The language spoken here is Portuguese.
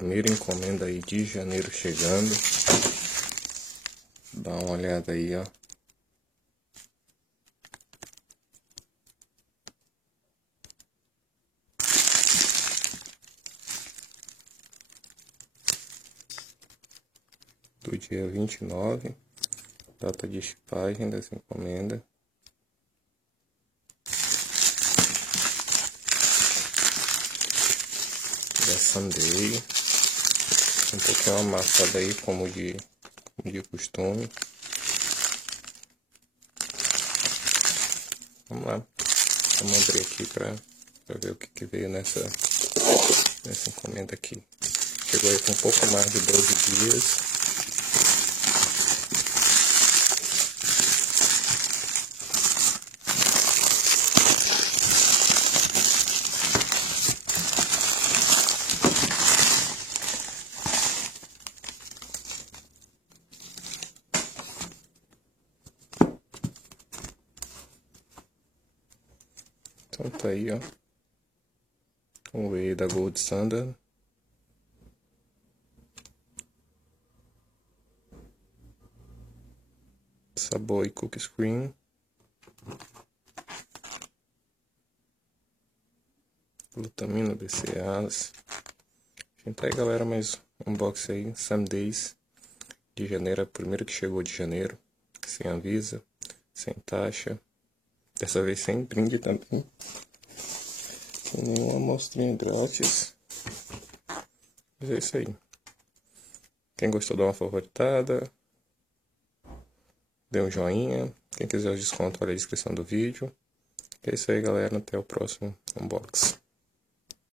Primeira encomenda aí de janeiro chegando. Dá uma olhada aí, ó. Do dia 29, data de chipagem dessa encomenda. Da Sunday. Um pouquinho amassada aí, como de costume. Vamos lá. Vamos abrir aqui pra ver o que veio nessa encomenda aqui. Chegou aí com um pouco mais de 12 dias. Então tá aí, ó. O whey da Gold Standard. Sabor e cookies cream. Glutamina, BCAAs. Então aí, galera, mais um unboxing aí. Sundays de janeiro. É o primeiro que chegou de janeiro. Sem avisa, sem taxa. Dessa vez sem brinde também. Sem nenhuma amostrinha grátis. Mas é isso aí. Quem gostou, dá uma favoritada. Dê um joinha. Quem quiser o desconto, olha a descrição do vídeo. É isso aí, galera. Até o próximo unboxing.